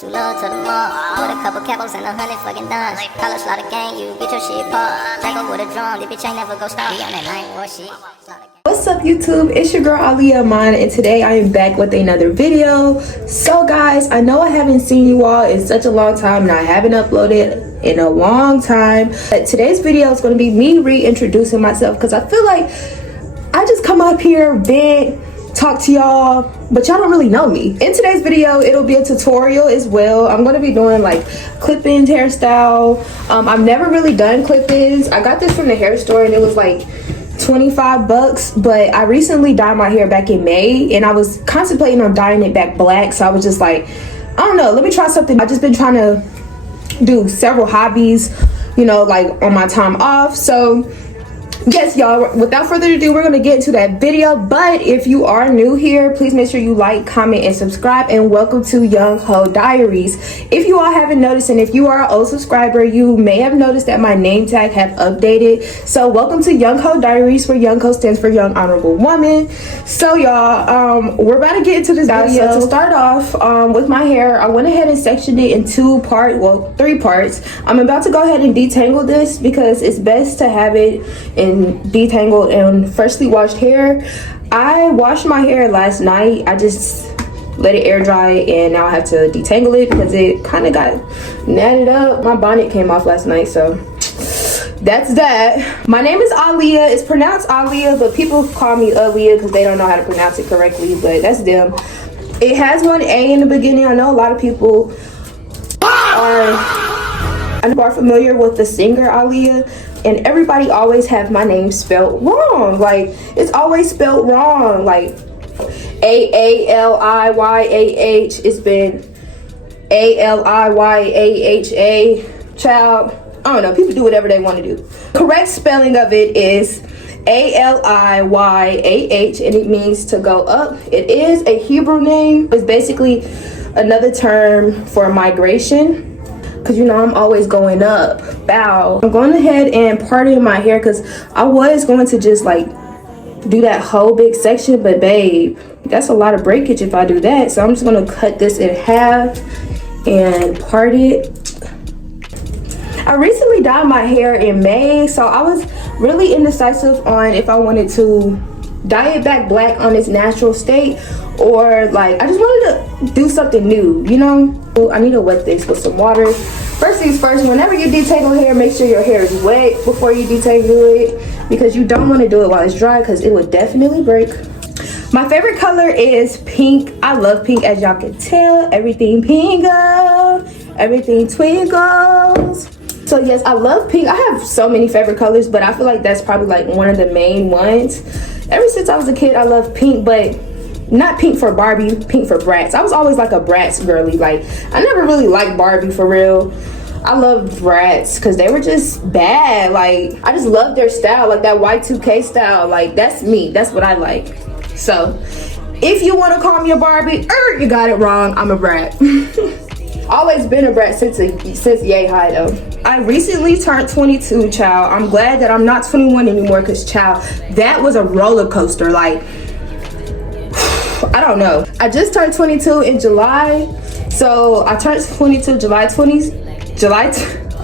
Too low to the mall, with a couple capos and 100 fucking dimes. College slaughter gang, you get your shit popped. Take up with a drum, the bitch ain't never go stop. Be on that 9 shit. What's up YouTube, it's your girl Aliyah Aman, and today I am back with another video. So guys, I know I haven't seen you all in such a long time and I haven't uploaded in a long time, but today's video is going to be me reintroducing myself because I feel like I just come up here, vent, talk to y'all, but y'all don't really know me. In today's video, it'll be a tutorial as well. I'm going to be doing like clip-ins hairstyle. I've never really done clip-ins. I got this from the hair store and it was like 25 bucks, but I recently dyed my hair back in May and I was contemplating on dyeing it back black, so I was just like, I don't know, let me try something. I've just been trying to do several hobbies, you know, like on my time off. So yes, y'all, without further ado, we're gonna get into that video. But if you are new here, please make sure you like, comment, and subscribe, and welcome to Young Ho Diaries. If you all haven't noticed, and if you are an old subscriber, you may have noticed that my name tag have updated. So welcome to Young Ho Diaries, where Young Ho stands for Young Honorable Woman. So y'all, we're about to get into this video. So to start off with my hair, I went ahead and sectioned it in three parts. I'm about to go ahead and detangle this because it's best to have it in detangled and freshly washed hair. I washed my hair last night. I just let it air dry and now I have to detangle it because it kind of got natted up. My bonnet came off last night, so that's that. My name is Aliyah. It's pronounced Aliyah, but people call me Aliyah because they don't know how to pronounce it correctly, but that's them. It has one A in the beginning. I know a lot of people are familiar with the singer Aliyah, and everybody always have my name spelled wrong. Like, it's always spelled wrong. Like, A-A-L-I-Y-A-H. It's been A-L-I-Y-A-H-A. Child, I don't know. People do whatever they want to do. Correct spelling of it is A-L-I-Y-A-H, and it means to go up. It is a Hebrew name. It's basically another term for migration. Cause you know I'm always going up. Bow. I'm going ahead and parting my hair because I was going to just like do that whole big section, but babe, that's a lot of breakage if I do that. So I'm just gonna cut this in half and part it. I recently dyed my hair in May, so I was really indecisive on if I wanted to dye it back black on its natural state, or like I just wanted to do something new, you know. I need to wet this with some water. First things first, whenever you detangle hair, make sure your hair is wet before you detangle it, because you don't want to do it while it's dry because it would definitely break. My favorite color is pink. I love pink, as y'all can tell. Everything pink, everything twinkles. So yes, I love pink. I have so many favorite colors, but I feel like that's probably like one of the main ones. Ever since I was a kid, I love pink, but not pink for Barbie, pink for Bratz. I was always like a Bratz girly. Like, I never really liked Barbie for real. I loved Bratz because they were just bad. Like, I just love their style, like that Y2K style. Like, that's me. That's what I like. So, if you want to call me a Barbie, you got it wrong. I'm a Brat. Always been a Brat since yay high though. I recently turned 22, child. I'm glad that I'm not 21 anymore because, child, that was a roller coaster. Like, I don't know. I just turned 22 in July. So I turned 22 July 20th. I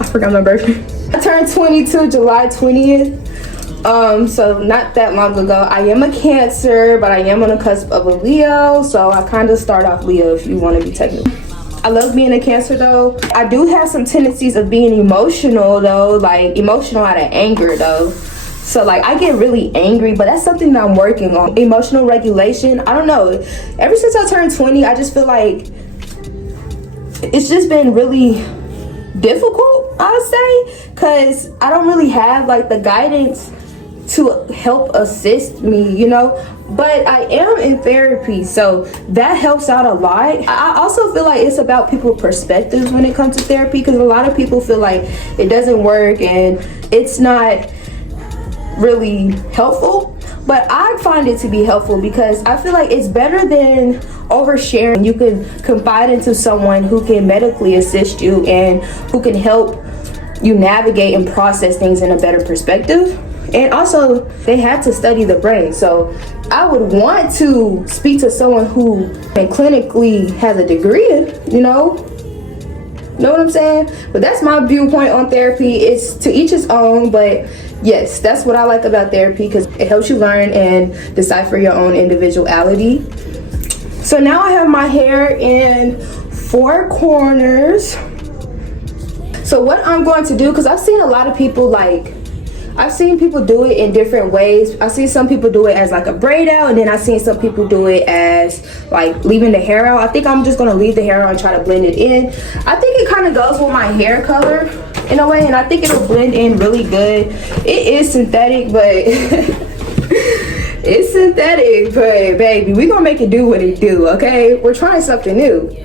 forgot my birthday. I turned 22 July 20th. So not that long ago. I am a Cancer, but I am on the cusp of a Leo. So I kind of start off Leo if you want to be technical. I love being a Cancer though. I do have some tendencies of being emotional though, like emotional out of anger though. So like I get really angry, but that's something that I'm working on. Emotional regulation. I don't know. Ever since I turned 20, I just feel like it's just been really difficult, I'd say, because I don't really have like the guidance to help assist me, you know. But I am in therapy, so that helps out a lot. I also feel like it's about people's perspectives when it comes to therapy, because a lot of people feel like it doesn't work and it's not really helpful, but I find it to be helpful because I feel like it's better than oversharing. You can confide into someone who can medically assist you and who can help you navigate and process things in a better perspective. And also, they had to study the brain, so I would want to speak to someone who clinically has a degree, you know, Know what I'm saying? But that's my viewpoint on therapy. It's to each his own, but yes, that's what I like about therapy, because it helps you learn and decipher your own individuality. So now I have my hair in 4 corners. So what I'm going to do, because I've seen a lot of people I've seen people do it in different ways. I've seen some people do it as like a braid out, and then I've seen some people do it as like leaving the hair out. I think I'm just gonna leave the hair out and try to blend it in. I think it kind of goes with my hair color in a way, and I think it'll blend in really good. It is synthetic, but it's synthetic, but baby, we gonna make it do what it do, okay? We're trying something new.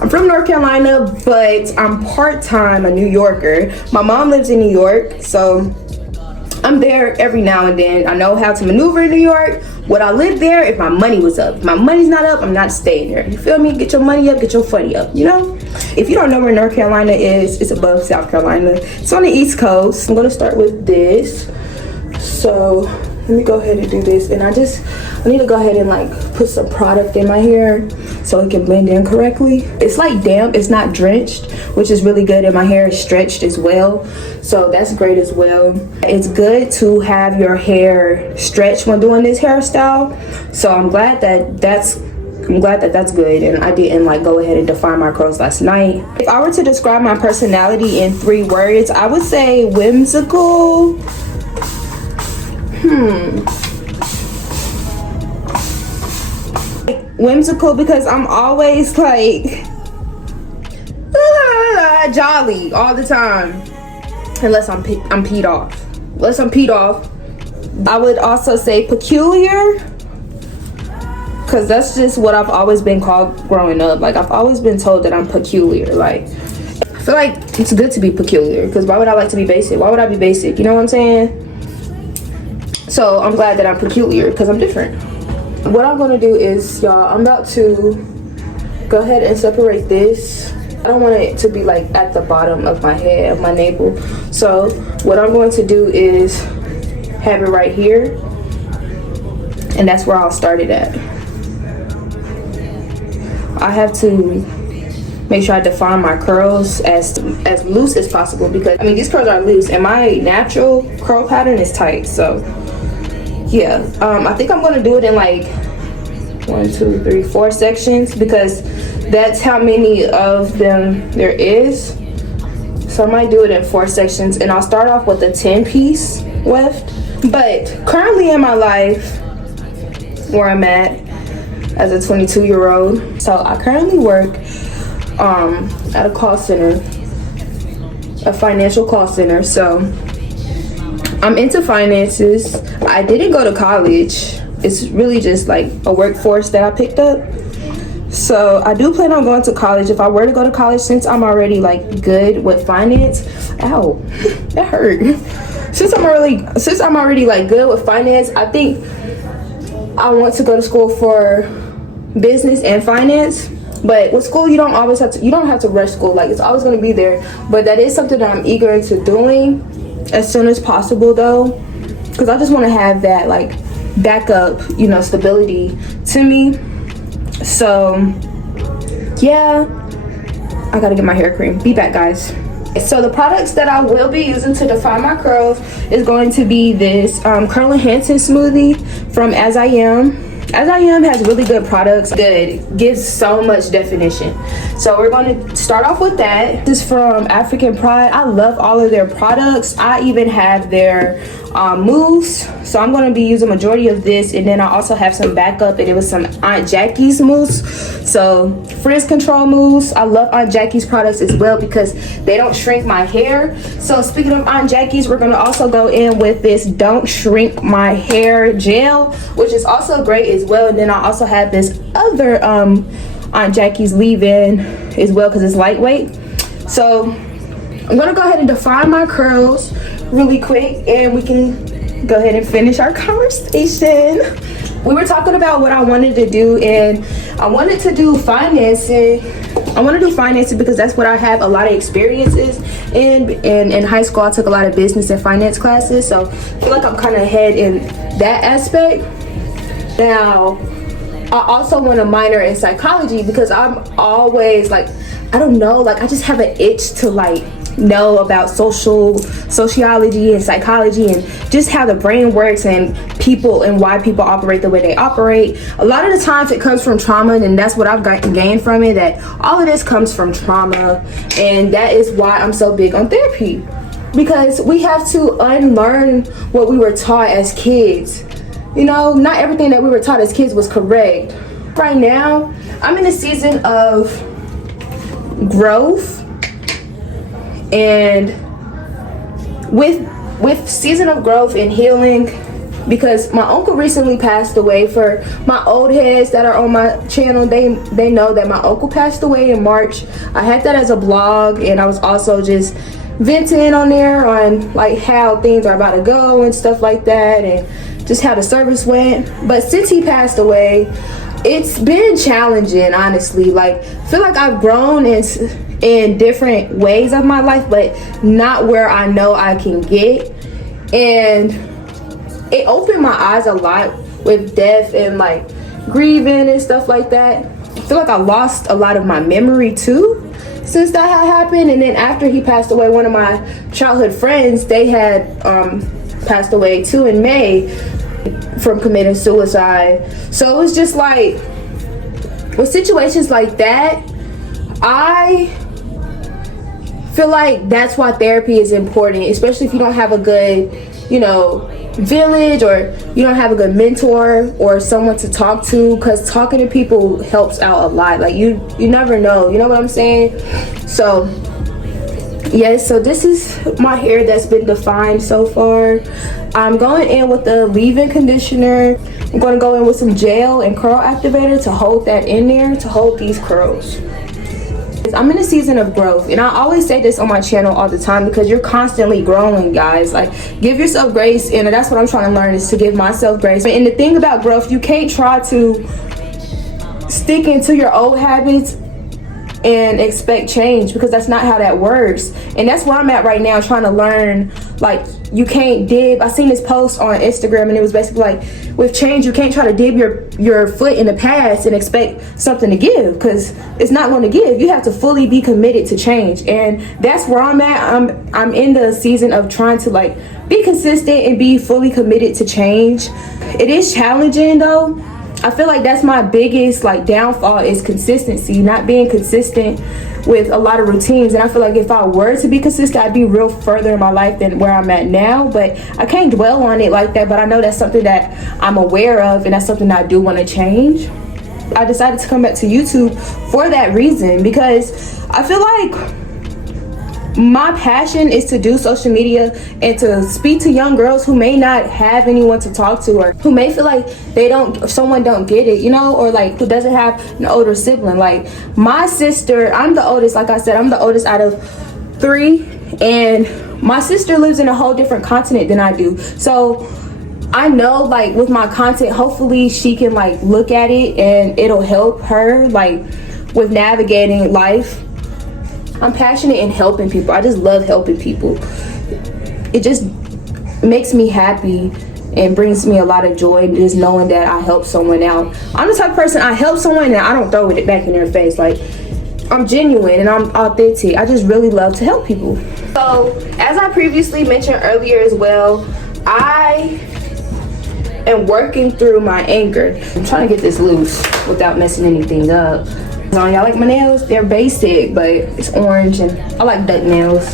I'm from North Carolina, but I'm part-time a New Yorker. My mom lives in New York, so I'm there every now and then. I know how to maneuver in New York. Would I live there if my money was up? If my money's not up, I'm not staying there. You feel me? Get your money up, get your funny up, you know? If you don't know where North Carolina is, it's above South Carolina. It's on the East Coast. I'm gonna start with this. So let me go ahead and do this. And I need to go ahead and like put some product in my hair so it can blend in correctly. It's like damp, it's not drenched, which is really good, and my hair is stretched as well, so that's great as well. It's good to have your hair stretched when doing this hairstyle, so I'm glad that that's good, and I didn't like go ahead and define my curls last night. If I were to describe my personality in 3 words, I would say whimsical, whimsical, because I'm always like jolly all the time, unless I'm peed off. I would also say peculiar, because that's just what I've always been called growing up. Like, I've always been told that I'm peculiar. Like, I feel like it's good to be peculiar, because why would I like to be basic? Why would I be basic? You know what I'm saying? So I'm glad that I'm peculiar, because I'm different. What I'm gonna do is, y'all, I'm about to go ahead and separate this. I don't want it to be like at the bottom of my head, of my navel. So what I'm going to do is have it right here, and that's where I'll start it at. I have to make sure I define my curls as loose as possible, because I mean, these curls are loose and my natural curl pattern is tight. So yeah, I think I'm gonna do it in like 1, 2, 3, 4 sections, because that's how many of them there is. So I might do it in 4 sections, and I'll start off with a 10-piece weft. But currently in my life, where I'm at as a 22-year-old, so I currently work at a call center, a financial call center. So I'm into finances. I didn't go to college. It's really just like a workforce that I picked up. So I do plan on going to college. If I were to go to college, since I'm already like good with finance, ow, that hurt. Since I'm already like good with finance, I think I want to go to school for business and finance. But with school, you don't have to rush school. Like, it's always going to be there. But that is something that I'm eager into doing as soon as possible, though, because I just want to have that like backup, you know, stability to me. So yeah, I gotta get my hair cream. Be back, guys. So the products that I will be using to define my curls is going to be this curl enhancing smoothie from As I Am. As I Am has really good products. Good, gives so much definition. So we're going to start off with that. This is from African Pride. I love all of their products. I even have their mousse. So I'm going to be using majority of this, and then I also have some backup, and it was some Aunt Jackie's mousse. So frizz control mousse. I love Aunt Jackie's products as well because they don't shrink my hair. So speaking of Aunt Jackie's, we're going to also go in with this Don't Shrink My Hair gel, which is also great as well. And then I also have this other Aunt Jackie's leave-in as well because it's lightweight. So I'm going to go ahead and define my curls really quick, and we can go ahead and finish our conversation. We were talking about what I wanted to do, and I wanted to do financing. I want to do financing because that's what I have a lot of experiences in. And in high school, I took a lot of business and finance classes, so I feel like I'm kind of ahead in that aspect. Now, I also want to minor in psychology because I'm always like, I don't know, like I just have an itch to like know about sociology and psychology and just how the brain works and people and why people operate the way they operate. A lot of the times it comes from trauma, and that's what I've gained from it, that all of this comes from trauma. And that is why I'm so big on therapy, because we have to unlearn what we were taught as kids. You know, not everything that we were taught as kids was correct. Right now I'm in a season of growth, and with season of growth and healing, because my uncle recently passed away. For my old heads that are on my channel, they know that my uncle passed away in March. I had that as a blog, and I was also just venting on there on like how things are about to go and stuff like that, and just how the service went. But since he passed away, it's been challenging, honestly. Like, I feel like I've grown in different ways of my life, but not where I know I can get. And it opened my eyes a lot with death and like grieving and stuff like that. I feel like I lost a lot of my memory too since that had happened. And then after he passed away, one of my childhood friends, they had passed away too in May from committing suicide. So it was just like, with situations like that, I feel like that's why therapy is important, especially if you don't have a good, you know, village, or you don't have a good mentor or someone to talk to, because talking to people helps out a lot. Like you never know, you know what I'm saying? So yes, so this is my hair that's been defined so far. I'm going in with the leave-in conditioner. I'm going to go in with some gel and curl activator to hold that in there, to hold these curls. I'm in a season of growth, and I always say this on my channel all the time, because you're constantly growing, guys. Like, give yourself grace, and that's what I'm trying to learn, is to give myself grace. And the thing about growth, you can't try to stick into your old habits and expect change, because that's not how that works. And that's where I'm at right now, trying to learn, like, you can't dip. I seen this post on Instagram, and it was basically like, with change, you can't try to dip your foot in the past and expect something to give, because it's not going to give. You have to fully be committed to change, and that's where I'm at. I'm in the season of trying to like be consistent and be fully committed to change. It is challenging though. I feel like that's my biggest like downfall, is consistency, not being consistent with a lot of routines. And I feel like if I were to be consistent, I'd be real further in my life than where I'm at now. But I can't dwell on it like that. But I know that's something that I'm aware of, and that's something I do want to change. I decided to come back to YouTube for that reason, because I feel like my passion is to do social media and to speak to young girls who may not have anyone to talk to, or who may feel like someone don't get it, you know, or like who doesn't have an older sibling. Like my sister, I'm the oldest, like I said, I'm the oldest out of 3, and my sister lives in a whole different continent than I do. So I know, like, with my content, hopefully she can like look at it and it'll help her like with navigating life. I'm passionate in helping people. I just love helping people. It just makes me happy and brings me a lot of joy, just knowing that I help someone out. I'm the type of person, I help someone and I don't throw it back in their face. Like, I'm genuine and I'm authentic. I just really love to help people. So, as I previously mentioned earlier as well, I am working through my anger. I'm trying to get this loose without messing anything up. Y'all like my nails? They're basic, but it's orange and I like duck nails.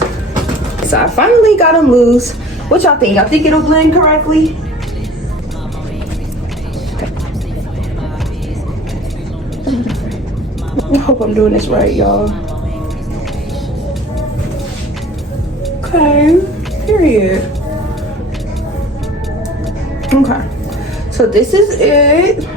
So I finally got them loose. What y'all think? Y'all think it'll blend correctly? I hope I'm doing this right, y'all. Okay, period. Okay, so this is it.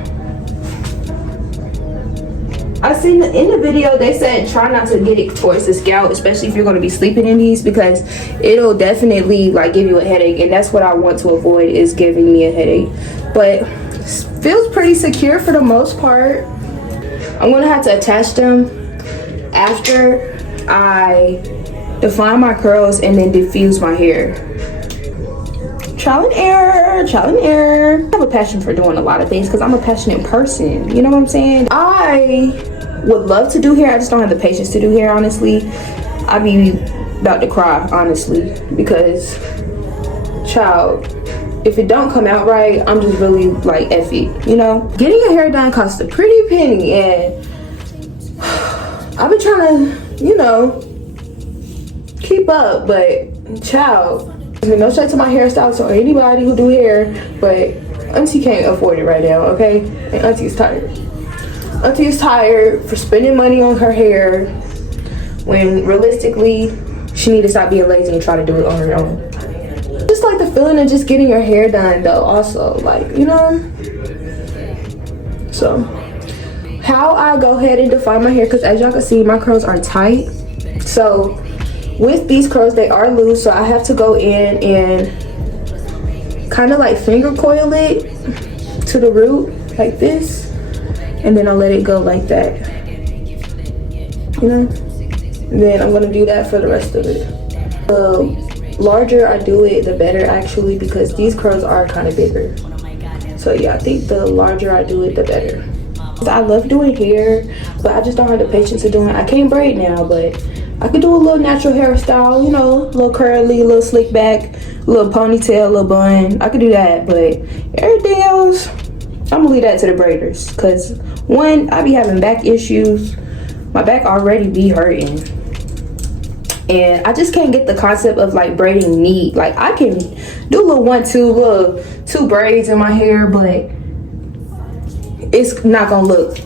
I seen in the video they said try not to get it towards the scalp, especially if you're going to be sleeping in these, because it'll definitely like give you a headache, and that's what I want to avoid, is giving me a headache. But feels pretty secure for the most part. I'm going to have to attach them after I define my curls and then diffuse my hair. Trial and error, trial and error. I have a passion for doing a lot of things because I'm a passionate person. You know what I'm saying? I would love to do hair. I just don't have the patience to do hair, honestly. I'd be about to cry, honestly, because, child, if it don't come out right, I'm just really like, F it, you know? Getting your hair done costs a pretty penny, and I've been trying to, you know, keep up, but child, no shade to my hairstylist or anybody who do hair, but Auntie can't afford it right now, okay? And Auntie is tired. Auntie is tired for spending money on her hair when realistically she need to stop being lazy and try to do it on her own. Just like the feeling of just getting your hair done though, also, like, you know? So how I go ahead and define my hair, because as y'all can see, my curls are tight. So with these curls, they are loose, so I have to go in and kind of like finger coil it to the root like this, and then I'll let it go like that, you know? And then I'm gonna do that for the rest of it. The larger I do it, the better, actually, because these curls are kind of bigger. So yeah, I think the larger I do it, the better. I love doing hair, but I just don't have the patience of doing it. I can't braid now, but I could do a little natural hairstyle, you know, a little curly, a little slick back, a little ponytail, a little bun. I could do that, but everything else, I'm gonna leave that to the braiders. Cause one, I be having back issues. My back already be hurting. And I just can't get the concept of like braiding neat. Like I can do a little 1-2, two braids in my hair, but it's not gonna look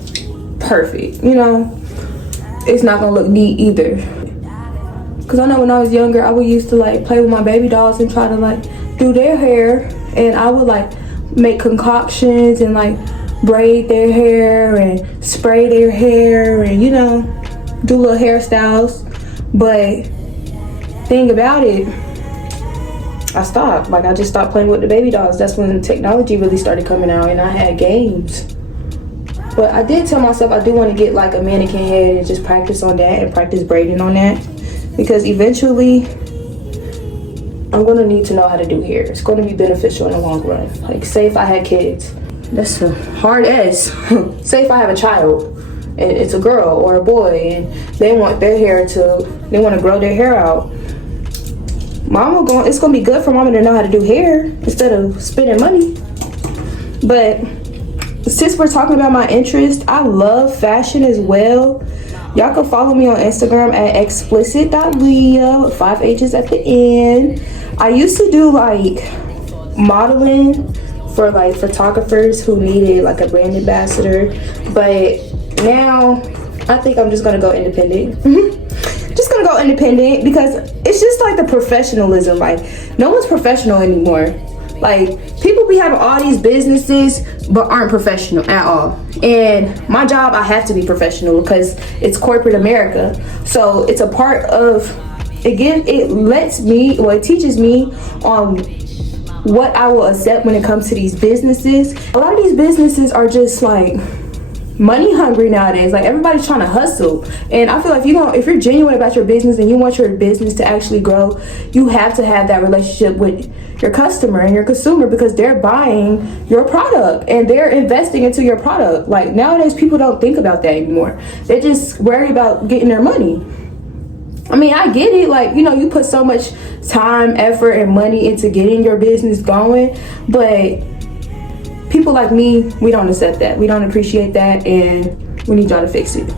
perfect, you know? It's not gonna look neat either. Cause I know when I was younger, I would used to like play with my baby dolls and try to like do their hair, and I would like make concoctions and like braid their hair and spray their hair and, you know, do little hairstyles. But thing about it, I stopped. Like I just stopped playing with the baby dolls. That's when technology really started coming out and I had games. But I did tell myself I do want to get like a mannequin head and just practice on that and practice braiding on that, because eventually I'm gonna need to know how to do hair. It's gonna be beneficial in the long run. Like say if I had kids, that's a hard S. Say if I have a child and it's a girl or a boy and they want their hair they want to grow their hair out. It's gonna be good for mama to know how to do hair instead of spending money. But since we're talking about my interest, I love fashion as well. Y'all can follow me on Instagram at explicit.leah with 5 H's at the end. I used to do like modeling for like photographers who needed like a brand ambassador, but now I think I'm just gonna go independent. Just gonna go independent because it's just like the professionalism. Like no one's professional anymore. Like people be having all these businesses but aren't professional at all. And my job, I have to be professional because it's corporate America. So it's a part of, again, it teaches me on what I will accept when it comes to these businesses. A lot of these businesses are just like money hungry nowadays. Like everybody's trying to hustle, and I feel like if you're genuine about your business and you want your business to actually grow, you have to have that relationship with your customer and your consumer, because they're buying your product and they're investing into your product. Like nowadays people don't think about that anymore. They're just worried about getting their money. I mean, I get it, like, you put so much time, effort, and money into getting your business going, but people like me, we don't accept that. We don't appreciate that, and we need y'all to fix it.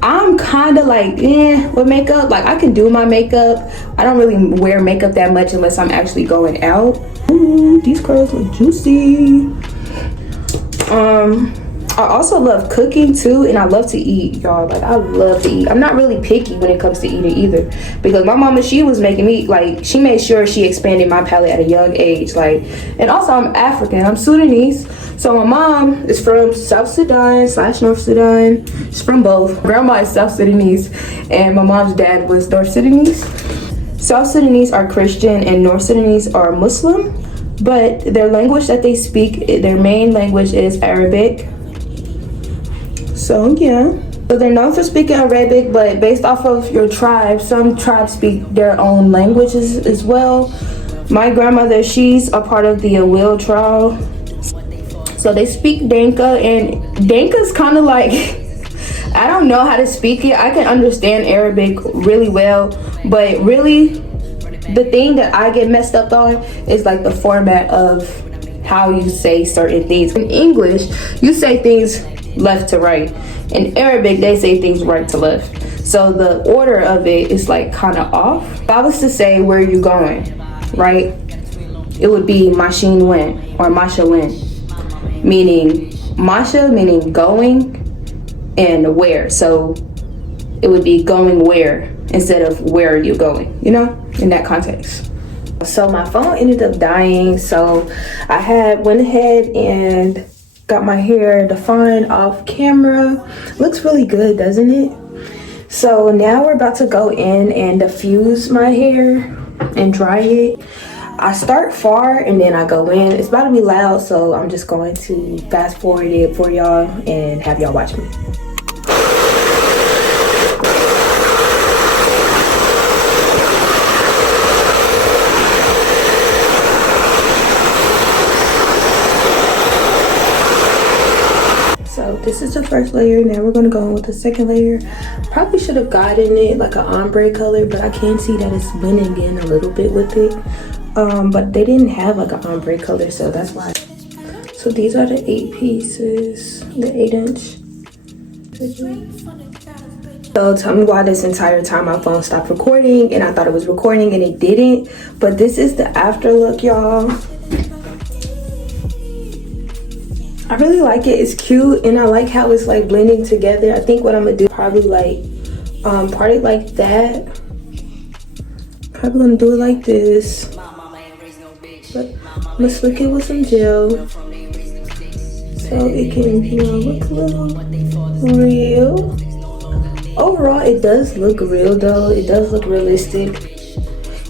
I'm kind of like, with makeup. Like, I can do my makeup. I don't really wear makeup that much unless I'm actually going out. Ooh, these curls look juicy. I also love cooking too, and I love to eat, y'all. Like, I love to eat. I'm not really picky when it comes to eating either, because my mama, she was making me, like, she made sure she expanded my palate at a young age. Like, and also I'm African, I'm Sudanese, so my mom is from South Sudan / North Sudan. She's from both. Grandma is South Sudanese and my mom's dad was North Sudanese. South Sudanese are Christian and North Sudanese are Muslim, but their language that they speak, their main language is Arabic. So yeah, so they're known for speaking Arabic, but based off of your tribe, some tribes speak their own languages as well. My grandmother, she's a part of the Awil tribe, so they speak Dinka, and Dinka's kind of like I don't know how to speak it. I can understand Arabic really well, but really the thing that I get messed up on is like the format of how you say certain things. In English, you say things left to right. In Arabic, they say things right to left. So the order of it is like kind of off. If I was to say, where are you going, right? It would be Mashin Wen or Masha Wen, meaning Masha meaning going and where. So it would be going where instead of where are you going, you know, in that context. So my phone ended up dying, so I went ahead and got my hair defined off camera. Looks really good, doesn't it? So now we're about to go in and diffuse my hair and dry it. I start far and then I go in. It's about to be loud, so I'm just going to fast forward it for y'all and have y'all watch me. So this is the first layer. Now we're gonna go in with the second layer. Probably should have gotten it like an ombre color, but I can see that it's blending in a little bit with it. But they didn't have like an ombre color, so that's why. So these are the 8 pieces, the 8-inch. So tell me why this entire time my phone stopped recording and I thought it was recording and it didn't. But this is the after look, y'all. I really like it. It's cute and I like how it's like blending together. I think what I'm gonna do probably like part it like that. Probably gonna do it like this. But let's slick it with some gel so it can, you know, look a little real. Overall, it does look real though. It does look realistic.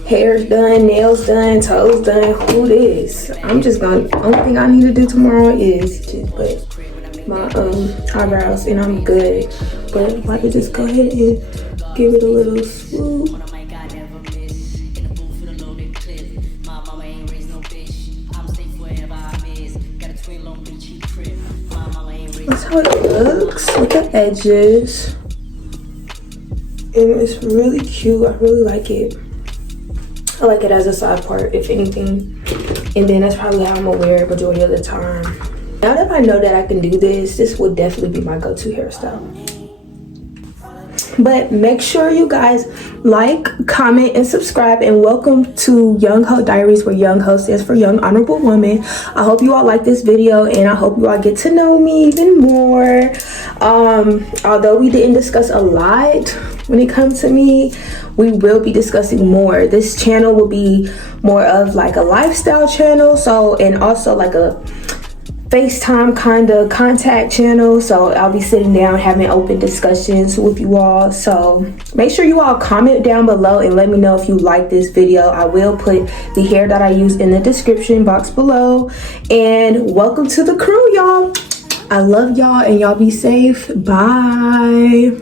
Hair's done, nails done, toes done. Who this? I'm just gonna, only thing I need to do tomorrow is just put my eyebrows and I'm good. But if I could just go ahead and give it a little swoop. That's how it looks with the edges. And it's really cute. I really like it. I like it as a side part, if anything. And then that's probably how I'm gonna wear it majority of the time. Now that I know that I can do this, this will definitely be my go-to hairstyle. But make sure you guys like, comment, and subscribe. And welcome to Young Ho Diaries, where Young Ho stands for Young Honorable Woman. I hope you all like this video and I hope you all get to know me even more. Although we didn't discuss a lot when it comes to me, we will be discussing more. This channel will be more of like a lifestyle channel, so, and also like a FaceTime kind of contact channel. So I'll be sitting down having open discussions with you all. So make sure you all comment down below and let me know if you like this video. I will put the hair that I use in the description box below. And welcome to the crew, y'all. I love y'all and y'all be safe. Bye.